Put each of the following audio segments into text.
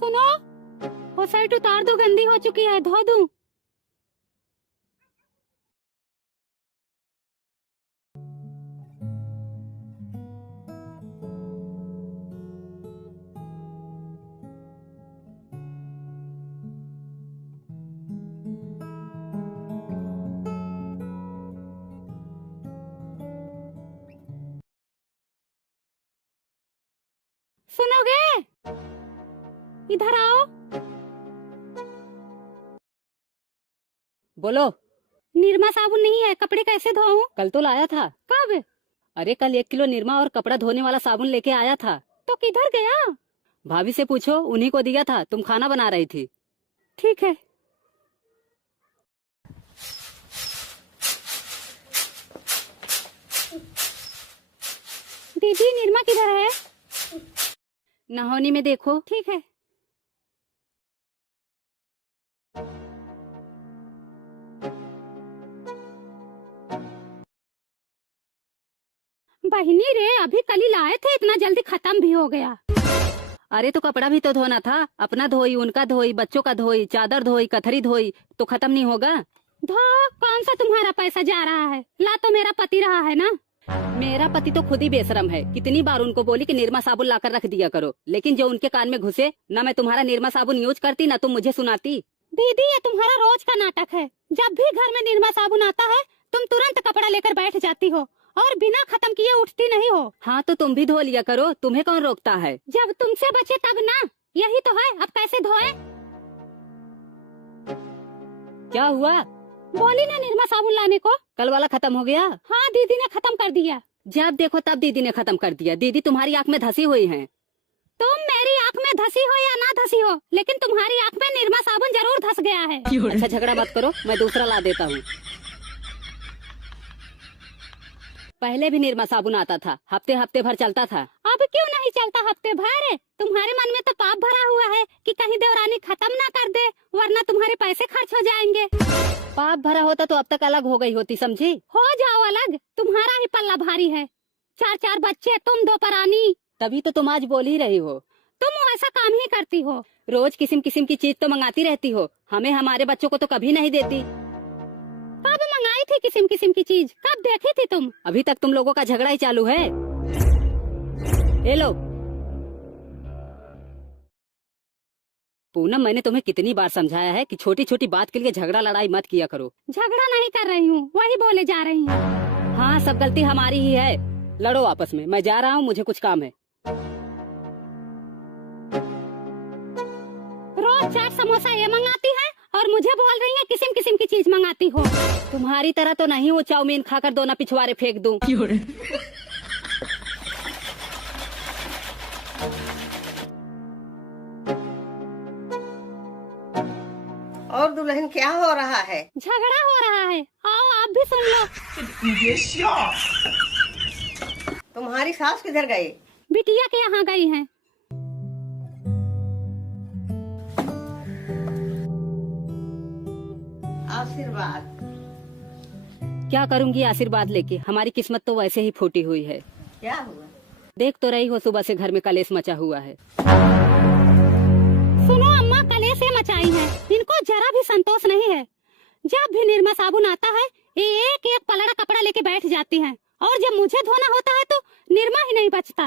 सुनो, वो शर्ट उतार दो, गंदी हो चुकी है, धो दूं? सुनोगे? इधर आओ। बोलो। निरमा साबुन नहीं है, कपड़े कैसे धोऊं? कल तो लाया था। कब? अरे कल 1 किलो निरमा और कपड़ा धोने वाला साबुन लेके आया था। तो किधर गया? भाभी से पूछो, उन्हीं को दिया था, तुम खाना बना रही थी। ठीक है। दीदी, निरमा किधर है? नहानी में देखो। ठीक है। बहिनी रे, अभी कल ही लाए थे, इतना जल्दी खत्म भी हो गया। अरे तो कपड़ा भी तो धोना था, अपना धोई, उनका धोई, बच्चों का धोई, चादर धोई, कथरी धोई, तो खत्म नहीं होगा? धो, कौन सा तुम्हारा पैसा जा रहा है? ला तो मेरा पति रहा है ना। मेरा पति तो खुद ही बेशरम है। कितनी बार उनको बोली कि निरमा साबुन लाकर रख दिया करो, लेकिन जो उनके कान में घुसे, ना मैं तुम्हारा निरमा साबुन यूज करती, ना तुम मुझे सुनाती। दीदी, ये तुम्हारा रोज का नाटक है। जब भी घर में निरमा साबुन आता है, तुम तुरंत कपड़ा लेकर बैठ जाती हो और बिना खत्म किए उठती नहीं हो। हाँ तो तुम भी धो लिया करो, तुम्हें कौन रोकता है? जब तुमसे बचे तब ना। यही तो है, अब कैसे धोए? क्या हुआ? बोली ना निरमा साबुन लाने को। कल वाला खत्म हो गया? हाँ, दीदी ने खत्म कर दिया। जब देखो तब दीदी ने खत्म कर दिया। दीदी तुम्हारी आँख में धसी हुई है। तुम मेरी आँख में धसी हो या ना धसी हो, लेकिन तुम्हारी आँख में निरमा साबुन जरूर धस गया है। अच्छा झगड़ा मत करो, मैं दूसरा ला देता हूँ। पहले भी निरमा साबुन आता था, हफ्ते हफ्ते भर चलता था। अब क्यों नहीं चलता हफ्ते भर? तुम्हारे मन में तो पाप भरा हुआ है कि कहीं देवरानी खत्म ना कर दे, वरना तुम्हारे पैसे खर्च हो जाएंगे। पाप भरा होता तो अब तक अलग हो गई होती, समझी? हो जाओ अलग, तुम्हारा ही पल्ला भारी है। 4 बच्चे, तुम 2 परानी। तभी तो तुम आज बोल ही रही हो। तुम ऐसा काम ही करती हो। रोज किस्म किस्म की चीज तो मंगाती रहती हो, हमें हमारे बच्चों को तो कभी नहीं देती। कब मंगाई थी किस्म किस्म की चीज? कब देखी थी तुम? अभी तक तुम लोगों का झगड़ा ही चालू है। ये लो। पूनम, मैंने तुम्हें कितनी बार समझाया है कि छोटी छोटी बात के लिए झगड़ा लड़ाई मत किया करो। झगड़ा नहीं कर रही हूँ, वही बोले जा रही हूँ। हाँ, सब गलती हमारी ही है। लड़ो आपस में, मैं जा रहा हूँ, मुझे कुछ काम है। रोज चाट समोसा ये मंगाती है और मुझे बोल रही है किस्म किस्म की चीज मंगाती हो। तुम्हारी तरह तो नहीं हूँ चाउमीन खाकर दोना पिछवाड़े फेंक दूं। और दुल्हन, क्या हो रहा है? झगड़ा हो रहा है, आओ आप भी सुन लो। तुम्हारी सास किधर गई? बिटिया के यहाँ गई हैं। आशीर्वाद। क्या करूंगी आशीर्वाद लेके? हमारी किस्मत तो वैसे ही फूटी हुई है। क्या हुआ? देख तो रही हो, सुबह से घर में कलेश मचा हुआ है। सुनो अम्मा, कलेश ये मचाई है, इनको जरा भी संतोष नहीं है। जब भी निरमा साबुन आता है, ये एक एक पलड़ा कपड़ा लेके बैठ जाती हैं, और जब मुझे धोना होता है तो निरमा ही नहीं बचता।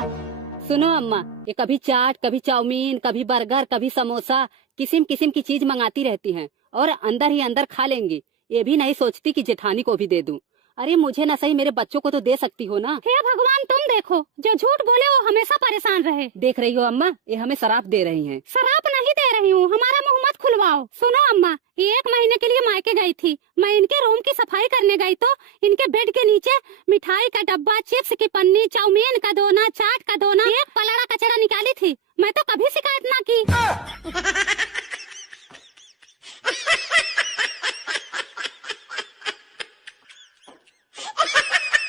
सुनो अम्मा, ये कभी चाट, कभी चाउमीन, कभी बर्गर, कभी समोसा, किस्म किस्म की चीज मंगाती रहती हैं और अंदर ही अंदर खा लेंगी। ये भी नहीं सोचती कि जेठानी को भी दे दूं। अरे मुझे ना सही, मेरे बच्चों को तो दे सकती हो ना। हे भगवान, तुम देखो, जो झूठ बोले वो हमेशा परेशान रहे। देख रही हो अम्मा, ये हमें शराप दे रही हैं। शराप नहीं दे रही हूँ, हमारा मुंह मत खुलवाओ। सुनो अम्मा, ये 1 महीने के लिए मायके गई थी। मैं इनके रूम की सफाई करने गई तो इनके बेड के नीचे मिठाई का डब्बा, चिप्स की पन्नी, चाउमीन का दोना, चाट का दोना, एक पलड़ा कचरा निकाली थी। मैं तो कभी शिकायत ना की।